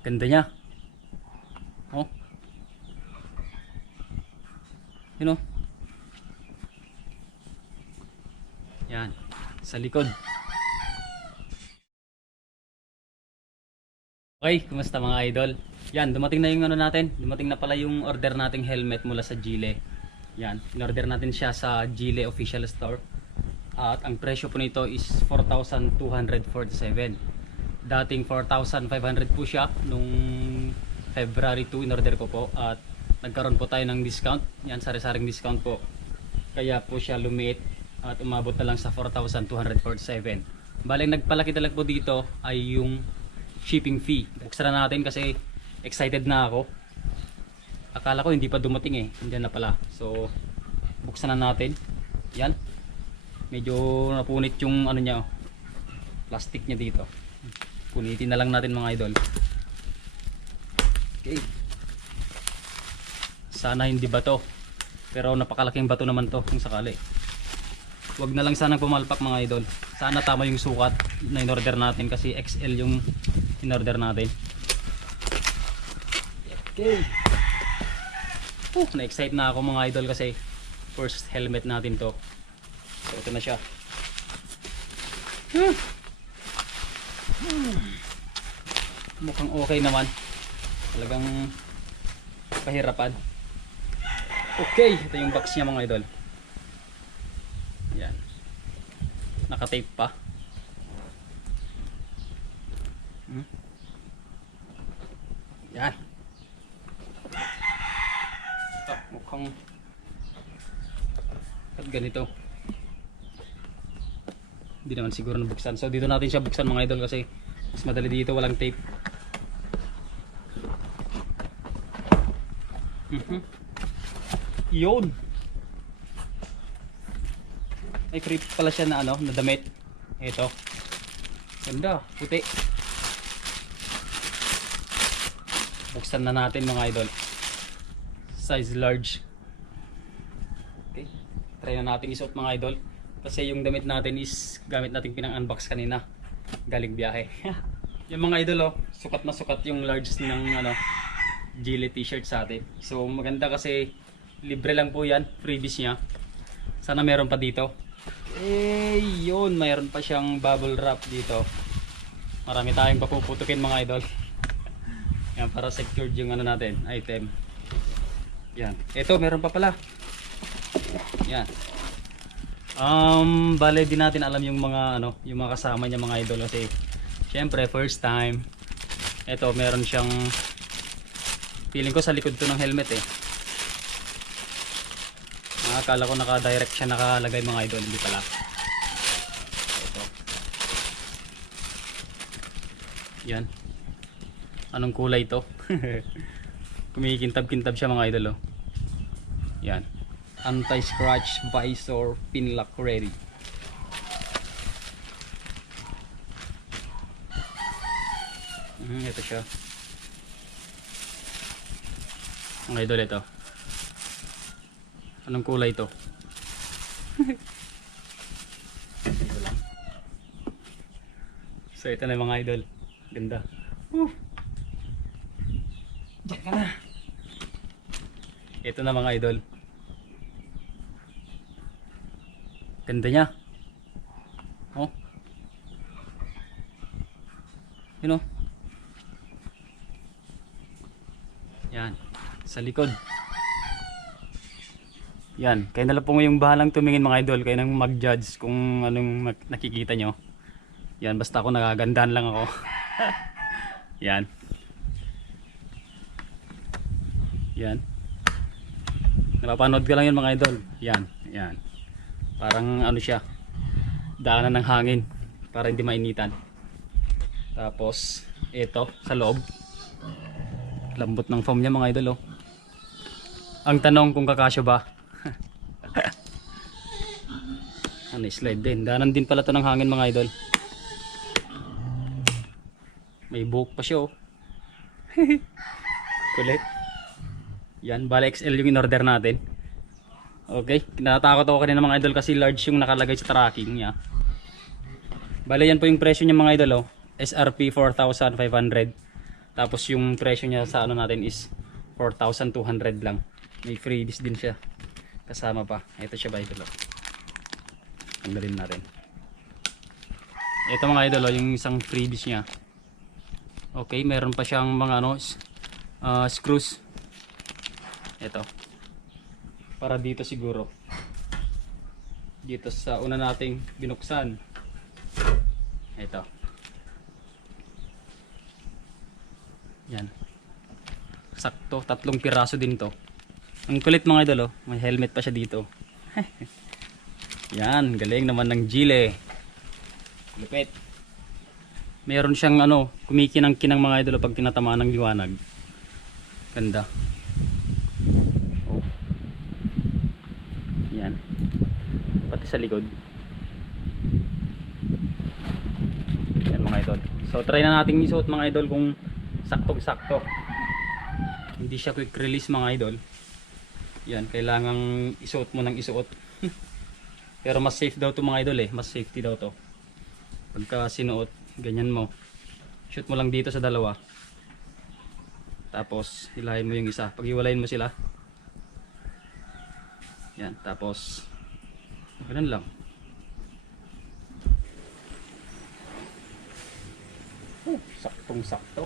Ganda niya. Oh. Yun oh. Yan. Sa likod. Okay, kumusta mga idol? Yan, dumating na yung ano natin. Dumating na pala yung order nating helmet mula sa Gile. Yan, in-order natin siya sa Gile official store. At ang presyo po nito is 4,247. Dating 4,500 po siya nung February 2 in-order ko po. At nagkaroon po tayo ng discount. Yan, sari-saring discount po. Kaya po siya lumiit at umabot na lang sa 4,247. Baling nagpalaki talaga po dito ay yung shipping fee. Buksan na natin kasi excited na ako. Akala ko hindi pa dumating eh. Hindi na pala. So, buksan na natin. Yan. Medyo napunit yung ano niya. oh. Plastic niya dito. Punitin na lang natin mga idol. Okay. Sana hindi bato. Pero napakalaking bato naman to kung sakali. Huwag na lang sana pumalpak mga idol. Sana tama yung sukat na in-order natin kasi XL yung in-order natin. Okay. Oh, na-excite na ako mga idol kasi first helmet natin to. So ito na siya. Hmm. Mukhang okay naman. Talagang pahirapan. Okay, ito yung box niya mga idol. Yan. Nakatape pa. Hmm? Yan. Ah, mukhang at ganito. Hindi naman siguro nabuksan. So dito natin siya buksan mga idol kasi mas madali dito walang tape. Mhm. Yun. May free pala siya na ano, na damit. Ito. Ganda, puti. Buksan na natin mga idol. Size large. Okay. Try na natin isuot mga idol. Kasi yung damit natin is gamit natin pinang-unbox kanina. Galing biyahe. yung mga idol oh, sukat na sukat yung large ng ano, Gile t-shirt sa atin. So maganda kasi libre lang po yan, freebies niya. Sana meron pa dito. Eh, yun, mayroon pa siyang bubble wrap dito. Marami tayong papuputukin mga idol. Yan, para secured yung ano natin, item. Yan. Ito, meron pa pala. Yan. Um, bale din natin alam yung mga ano, yung mga kasama niya mga idol kasi syempre first time. Ito, meron siyang feeling ko sa likod to ng helmet eh. Ah, akala ko naka-direct siya nakalagay mga idol, hindi pala. Ito. Yan. Anong kulay to? Kumikintab-kintab siya mga idol oh. Yan. Anti-scratch visor pin lock ready. Mhm, ito siya. Mga idol ito. Anong kulay ito? So ito na mga idol. Ganda. Woo! Diyan ka na. Ito na mga idol. Ganda niya. Oh. Yun oh. Yan. Sa likod. Yan. Kayo na lang po ngayong bahalang tumingin mga idol. Kayo nang mag-judge kung anong nakikita nyo. Yan. Basta ako nagagandahan lang ako. Yan. Yan. Napapanood ko lang yun mga idol. Yan. Yan. Parang ano siya. Daanan ng hangin. Para hindi mainitan. Tapos, ito sa loob. Lambot ng foam niya mga idol oh. Ang tanong kung kakasyo ba. ano, slide din. Danan din pala to ng hangin mga idol. May buhok pa siya oh. Kulit. Yan, bala XL yung in-order natin. Okay, natakot ako kanina mga idol kasi large yung nakalagay sa tracking niya. Bale yan po yung presyo niya mga idol oh. SRP 4,500. Tapos yung presyo niya sa ano natin is 4,200 lang. May freebies din siya. Kasama pa. Ito siya ba idol? oh. Tanggalin natin. Ito mga idol, oh, yung isang freebies niya. Okay, meron pa siyang mga ano, ah, screws. Ito. Para dito siguro. Dito sa una nating binuksan. Ito. Yan. Sakto, tatlong piraso din to. Ang kulit mga idol, oh. may helmet pa siya dito. Yan, galing naman ng Gile. Lupit. Meron siyang ano, kumikinang-kinang mga idol oh, pag tinatamaan ng liwanag. Ganda. Oh. Yan. Pati sa likod. Yan mga idol. So try na nating isuot mga idol kung sakto-sakto. Hindi siya quick release mga idol. Yan, kailangang isuot mo ng isuot. Pero mas safe daw to mga idol eh. Mas safety daw to. Pagka sinuot, ganyan mo. Shoot mo lang dito sa dalawa. Tapos, hilahin mo yung isa. Pag mo sila. Yan, tapos, ganun lang. Oh, saktong sakto.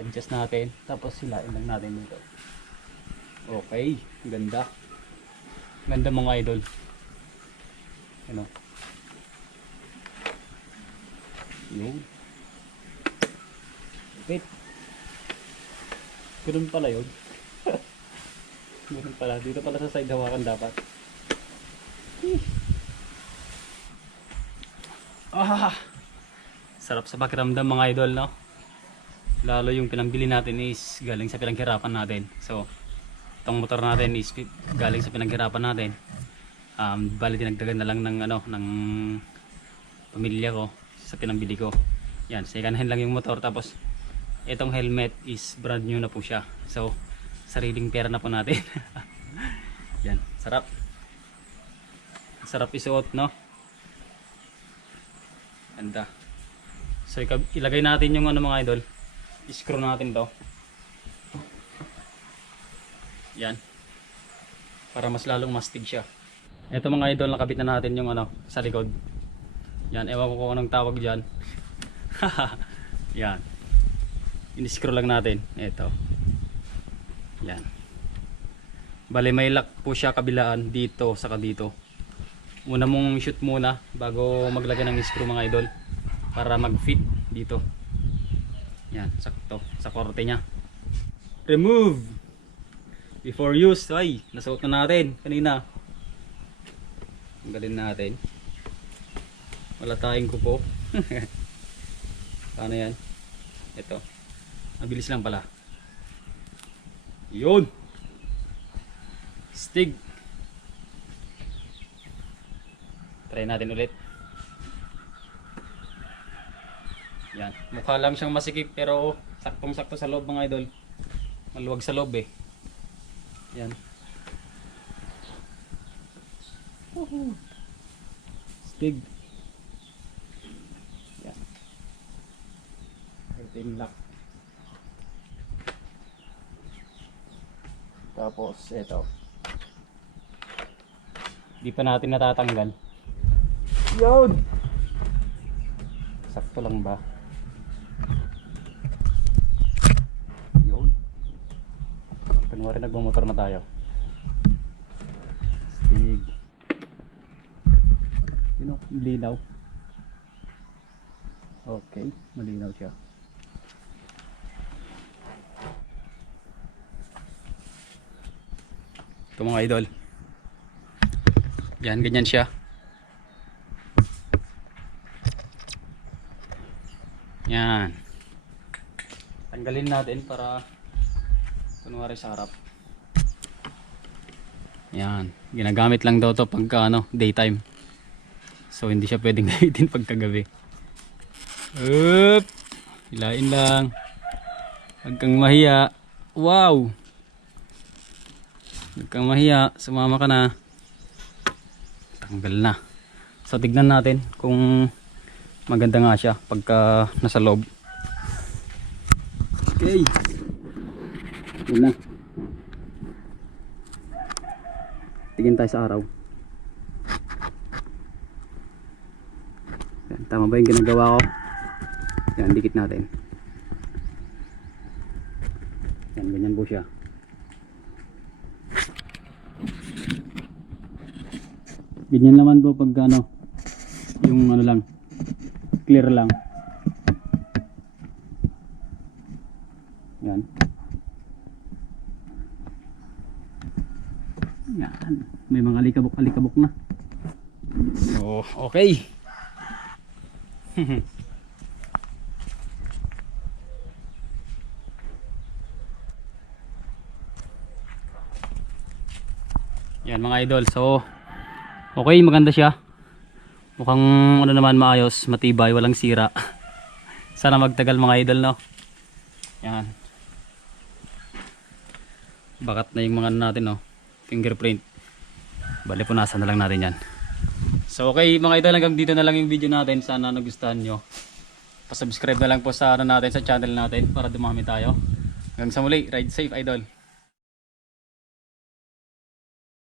Adjust natin. Tapos hilain lang natin dito. Okay, ganda. Ganda mga idol. Ano? Yun. Wait. Ganun pala yun. Ganun pala. Dito pala sa side hawakan dapat. Ah! Sarap sa pakiramdam mga idol, no? Lalo yung pinambili natin is galing sa pinaghirapan natin. So, itong motor natin is galing sa pinaghirapan natin. Um, bali dinagdagan na lang ng ano, ng pamilya ko sa pinambili ko. Yan, second hand lang yung motor tapos itong helmet is brand new na po siya. So, sariling pera na po natin. Yan, sarap. Sarap isuot, no? Ganda. So, ilagay natin yung ano mga idol. I-screw natin to. Yan. Para mas lalong mastig siya. Ito mga idol, nakabit na natin yung ano, sa likod. Yan, ewan ko kung anong tawag dyan. Yan. In-screw lang natin. Ito. Yan. Bale, may lock po siya kabilaan dito saka dito. Una mong shoot muna bago maglagay ng screw mga idol para mag-fit dito. Yan, sakto sa korte niya. Remove. Before use, ay, nasuot na natin kanina. Tanggalin natin. Wala tayong kupo. Paano yan? Ito. Mabilis lang pala. Yun. Stig. Try natin ulit. Yan. Mukha lang siyang masikip pero saktong sakto sa loob mga idol. Maluwag sa loob eh. Yan. Woohoo. Stig. Yan. Yung lock. Tapos ito. Di pa natin natatanggal. Yun! Sakto lang ba? Yun. Kunwari nagmamotor na tayo. Stig. Yun o, linaw. Okay, malinaw siya. Ito mga idol. Yan, ganyan siya. Yan. Tanggalin natin para kunwari sa harap. Yan. Ginagamit lang daw to pagka ano, daytime. So hindi siya pwedeng gamitin pagka gabi. Up! Hilain lang. Huwag kang mahiya. Wow! Huwag kang mahiya. Sumama ka na. Tanggal na. So tignan natin kung maganda nga siya pagka nasa loob. Okay. Yun na. Tingin tayo sa araw. Yan, tama ba yung ginagawa ko? Yan, dikit natin. Yan, ganyan po siya. Ganyan naman po pag ano, yung ano lang, clear lang. Yan. Yan. May mga alikabok-alikabok na. So, okay. Yan mga idol. So, okay, maganda siya. Mukhang ano naman maayos, matibay, walang sira. Sana magtagal mga idol, no? Yan. Bakat na yung mga ano natin, no? Fingerprint. Bali, punasan na lang natin yan. So, okay mga idol, hanggang dito na lang yung video natin. Sana nagustuhan nyo. Pasubscribe na lang po sa ano natin, sa channel natin para dumami tayo. Hanggang sa muli, ride safe idol.